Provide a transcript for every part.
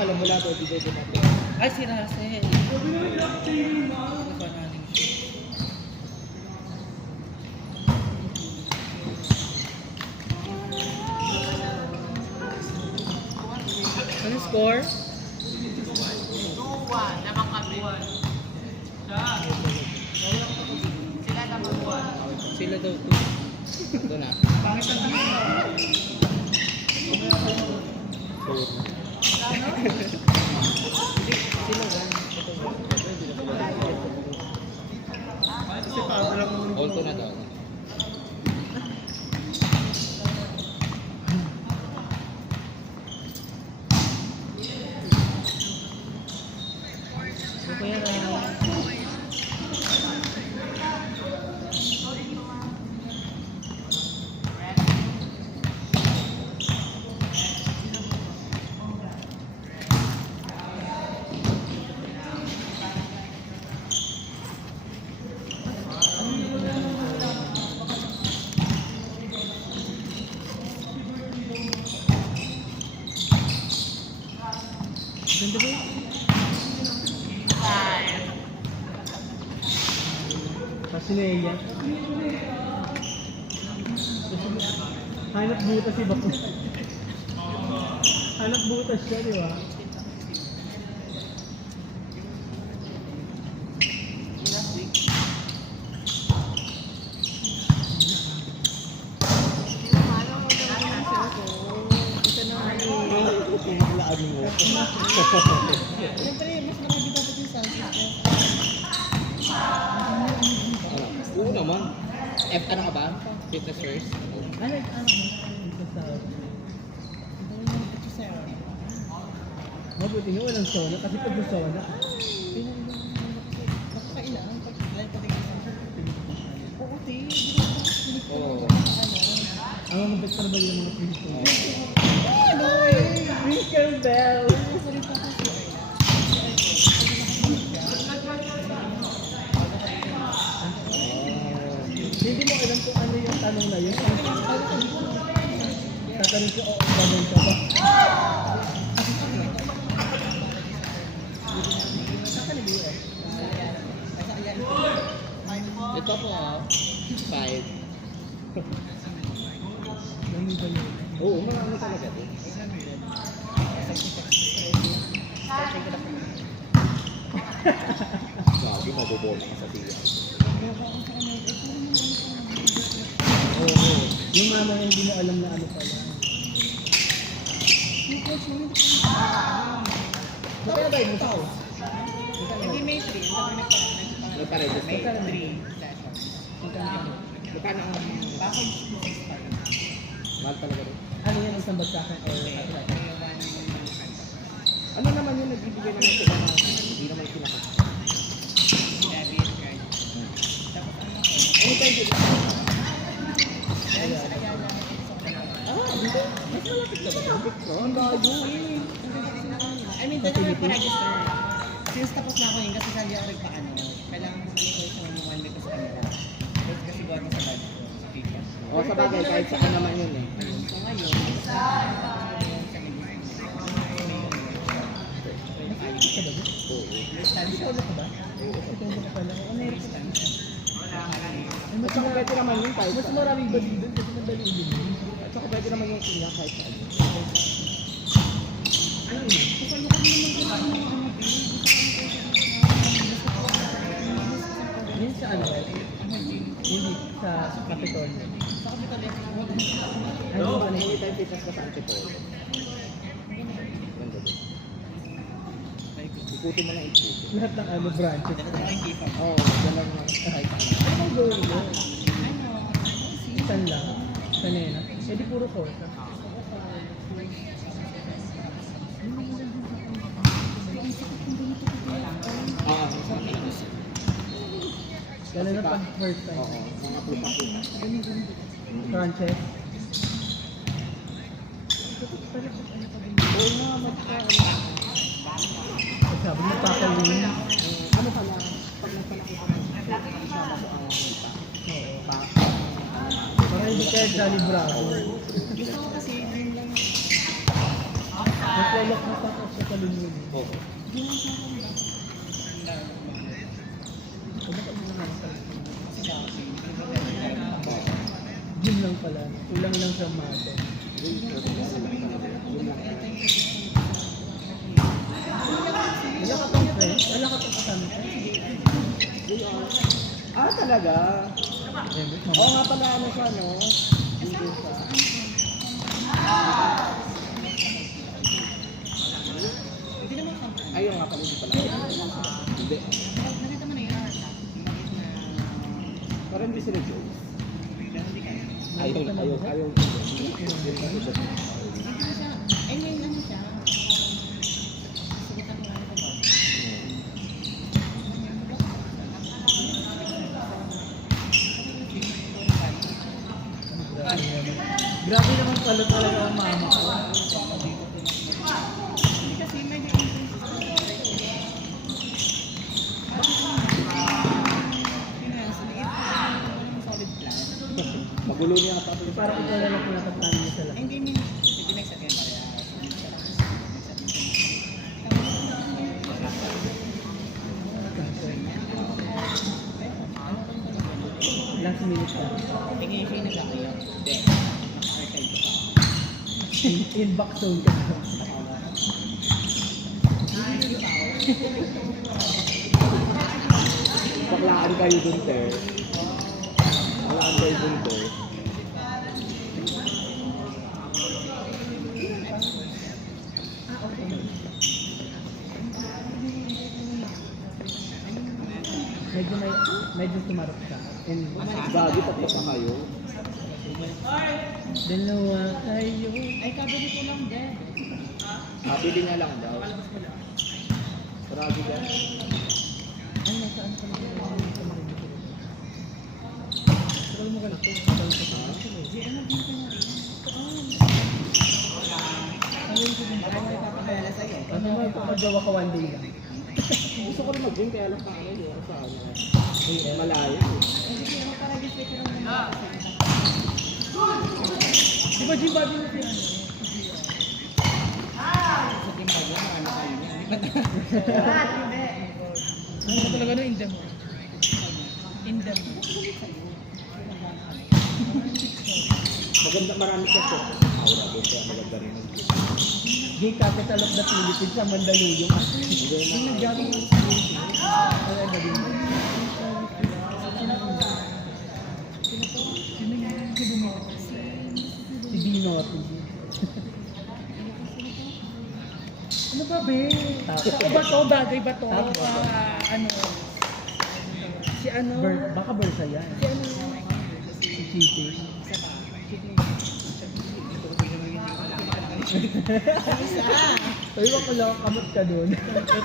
alam mo lahat o di dito natin. Ay, si Russell. Ano score? 2-1. Naman kami. Sila naman 1. Sila daw to. Ito na. Bakit ang Sila ba? Kasi parang auto na daw. Kaya ganda ba yun? Kasi Leia. Hanap butas si Baku. Hanap butas siya, di ba? Siyempre, mas marami dapat yung salsa ko. Oo naman. F ano ka ba? Fitness first? Ano yung ano mo? Mabuti nga walang sauna kasi pag may sauna, Kailangan pag live pa rin oo, te. Oo. ang mga better ba yung mga pinto? Ano eh? Wrinkle Bell! Hindi mo alam kung ano yung tanong na yun. Tatanong ko, tanong ka ba? Ito po, 5. Ano ba yun? Oo, marami talaga din. Lagi mabobola ka sa tiyan. Oo. Yung mama niya hindi mo alam na ano pala. Magkano ba yung musaw? Hindi may 3. Nagpa-register. May 3 Magkano? Magkano ang package mo 6 mahal talaga rin? Ano yan, isang bagsakan or Ano naman yun, nagbibigay naman sila na hindi naman pinaka. debit card. Tapos ano ko? Anytime sila. Ayan. Dito? Mas malapit na ba? Malapit ko. Ang bago eh. I mean, dito ako nagpa-register. Since tapos na ako yun, kasi sabi ako nagpa-ano. Kailangan ko sa ko siya ng 1 week ko sa kanila. Tapos kasi buwan ko sa bag ko. Sa ticket. O sa bagay, kahit saan naman yun eh. So ngayon, sa Isa ba? Oo. Ikaw na ka ba? Ikaw na ka pala. Ano yung At saka pwede naman yun kahit mas saan. maraming ba dito kasi madali yun. At saka pwede naman yung kanya kahit saan. Ano yun? Yun sa ano? Hindi sa Capitol. sa Capitol F. Ano ba na yun? Anytime fitness ka sa Antipolo. Ganda din. Ikutin mo lang ikutin. Lahat ng ano branches. Dito na yung gift. Oo, yan lang mga kahit saan. Ano bang goal mo? Ano? Isan lang? Kanina? Eh di puro course. Ah, sa akin. Lalo na pag first time. Oo, mga pupa-pupa. Branches. Oo nga, Sabi mo papalwin. ano pala, pag nagpalaki ka kasama mo ang Oo. pa. Para hindi ka Johnny Bravo. Gusto ko kasi yun lang. Naglalak na tapos sa kalunod. Oo. Ano ka muna nga sa Kasi dati, Yun lang pala. Kulang lang sa mate. Wala ka pang friend? Wala ka pang kasama? Ah, talaga? Remember? Oo nga pala, ano siya, no? Hindi siya. hindi naman kami. Ayun nga pala, hindi pala. Hindi. Nakita mo na yun. Parang hindi sila Jones. Hindi ka. Ayaw. Hindi ko siya, ay may ano siya. Subukan ko nga ito ba? Grabe naman pala talaga ang mama ko. Hindi kasi may solid plan. Magulo niya ang tapos. Parang ikaw na lang pinataplano niya sa Ay, lahat. hindi min. Hindi next again pare. Last minute ka. Tingin siya yung nag-aayap. Hindi. Naka-archive ko pa. In-back zone ka. Baklaan kayo dun, Ter. Baklaan kayo dun, Ter. Medyo tumarap ka. And Gagi, tatlo pa kayo. dalawa tayo. Ay, kabili ko lang din. Bili niya lang daw. Grabe ka. Ay, nasaan ka na? Pero mo ganito. Di, ano din ko na rin. Ay, may papakayala sa'yo. Ano mo, kapagawa ka one day lang. Gusto ko rin mag-gym, kaya lang paano yun sa ano. Malayo. Hindi, ano para display ko lang naman. Di ba gym body mo siya? Sa team pa yun, ano kayo niya. Ano ka talaga no? Indem mo. Indem. Maganda, marami siya sa aura doon, kaya maganda rin. Gay capital of the Philippines sa Mandaluyong. Hindi na. Yung nag-jogging lang sa Philippines. Wala na din. Si Dino. Ano ba, be? Ako ba to? Bagay ba to? Ano? Si ano? Baka Bersa yan. Si ano? Si Chiti. Sabi mo pala, kamot ka dun.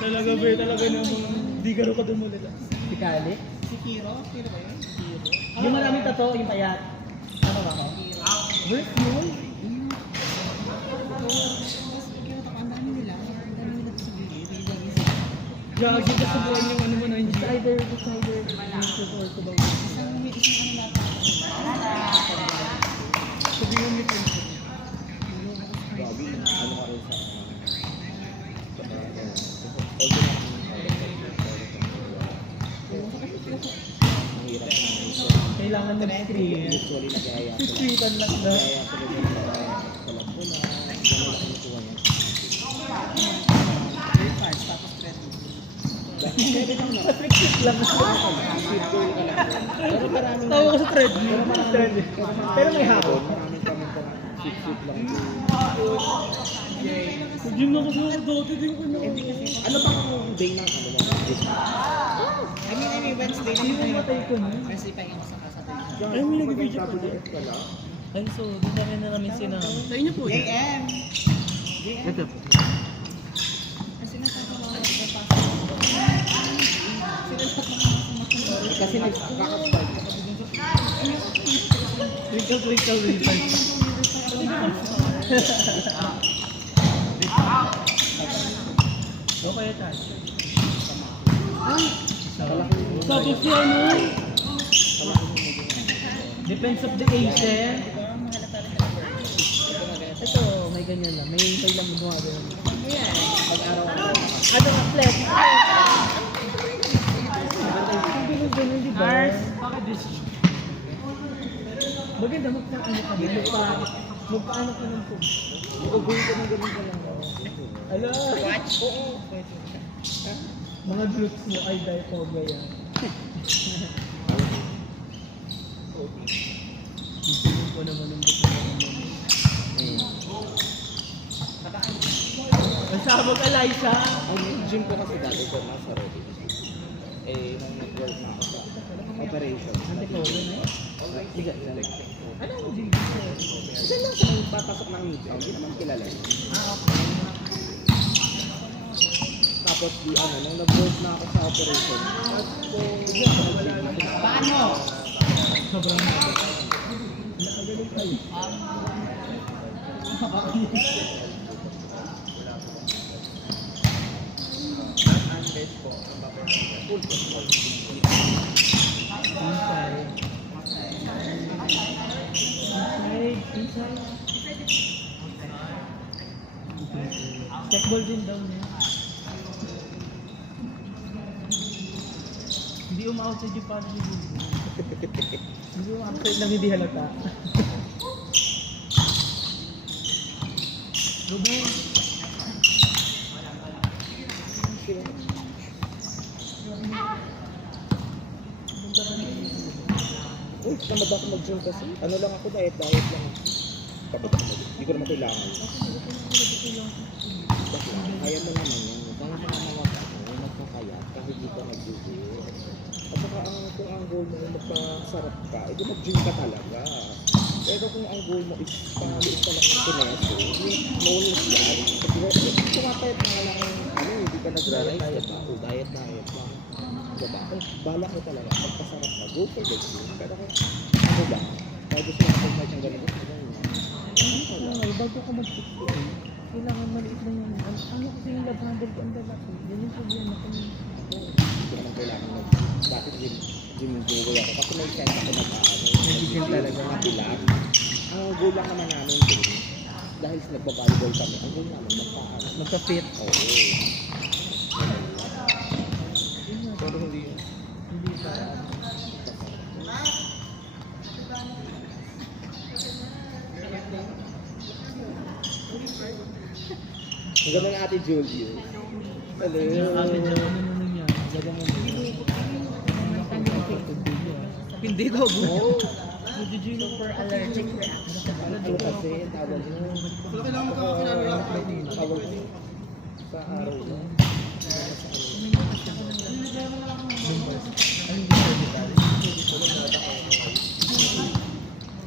Talaga, be? Talaga namang di ka rin ka dumulit. Si Kali? Si Kiro? Kiro ba yun? Yung maraming tato, yung payat. Tama ba ako? Where's yun? Ang dami nila. Ang dami nila sa gilid. Gagi ka sa buwan yung ano mo na yung Decider. Yung support ko ba? Isang ano natin. Sabihin mo friends. Grabe, ano ka rin sa... Mahirap na Kailangan mag-screen. usually nag-aaya ko lang. Screen lang na. Nag-aaya ko lang sa lang ko na. Gano'n lang kinukuha niya. Breakfast, tapos bread. Pwede lang na. Patrick lang. Sweet girl ka lang. Pero maraming... Tawa ko sa treadmill. Pero may hapon. Maraming kami sweet lang. Gym na ko sa dati din ko na. Ano bang day ng ano mo? I mean, Wednesday Hindi mo matay ko na. Wednesday pa yung sa kasabay. Ay, may nag-video pa. ka lang. Ay, so, di na rin na namin sinama. Sa inyo po. JM! Ito po. Kasi natatawa ko na pasok. Sila lahat mga Kasi nagkakastart ka. Twinkle, twinkle. Okay tayo. Tapos si ano? Depends of the age eh. Ito, may ganyan na. May hintay lang mo gumagawa. araw-araw. Ano ang flex? Ganun, di ba? Maganda magpaano ka din. Magpaano ka ng food. Magagawin ka ng ganun ka lang. Ala! Watch? Oo. Mga glutes mo ay diaphragma yan. Isipin ko naman ang buto naman. Masabog Eliza! Ang gym ko kasi dati ko nasa ready. Eh, nung nag-work na ako sa operation. Anti-COVID na yun? Sige, Ano ang gym? Kasi lang sa mga papasok ng meeting, hindi naman kilala. Okay. Tapos di ano, nung nag-work na ako sa operation, tapos ko, Paano? Sobrang haba. Nakagaling kayo. Inside. Check ball din daw niya. Hindi outside yung paano niya. Hindi outside lang hindi halata. Ruben. uy, tamad ako mag-gym kasi. Ano lang ako, diet lang. Tamad ako mag-gym. Hindi ko naman kailangan. Kasi kaya mo naman yun. Kung sa mga magkakaya, kahit hindi ka mag-gym. At saka kung ang goal mo ay magpasarap ka, edi mag-gym ka talaga. Pero kung ang goal mo is pangaliit ka lang ng pineso, no need yan. Kumapayat na lang, hindi ka nag-diet ba? O diet lang. Diba? Kung balak mo talaga, pagpasarap na, go for the gym. Pero kung ano ba, kahit gusto mo mag-match ang ganun, gusto mo Okay, bago ka mag-16, kailangan maliit na yun. Ano kasi yung love handle ko ang lalaki? Yan yung problema ko. hindi ko naman kailangan mag bakit gym go ako. Kasi may sense ako Nag-gym talaga. Bilang. Ang goal lang naman namin din, dahil sa nagbabalibol kami, ang goal namin magpaano. Magka-fit. Oo. Pero hindi yun. Hindi pa. Ang ganda ng ate Julie. Hello. Yung akin na ano na nangyari. Gaga mo na. Hindi daw po. Oo. For allergic reaction. Ano kasi, tawag mo. Tawag mo. Sa araw mo.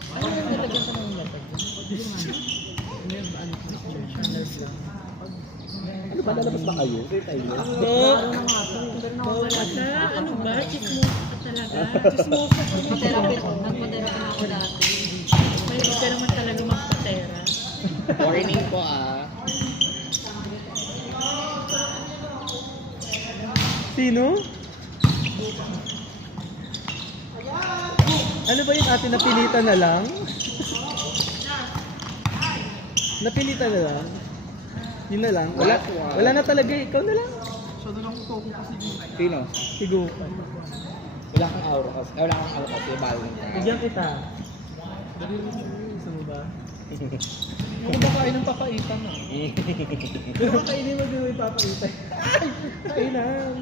Ano yung nalagyan ka ng latag? Ano ba, lalabas ba kayo? Say tayo. Ano ba? Chismosa ka talaga. Chismosa ka. Nagpa-therapy ako dati. May ka naman talaga magpatera. Warning po ah. Sino? Ano ba yung atin napilitan na lang? Napilitan na lang? Yun na lang? Wala na talaga, ikaw na lang. Sino? Sigo. Wala kang aura kasi. Wala kang aura kasi. Baling ka. Bigyan kita. Gusto mo ba? Ako ba kain ng papaitan ah? Pero kainin mo din mo yung papaitan. Ay! Kainan!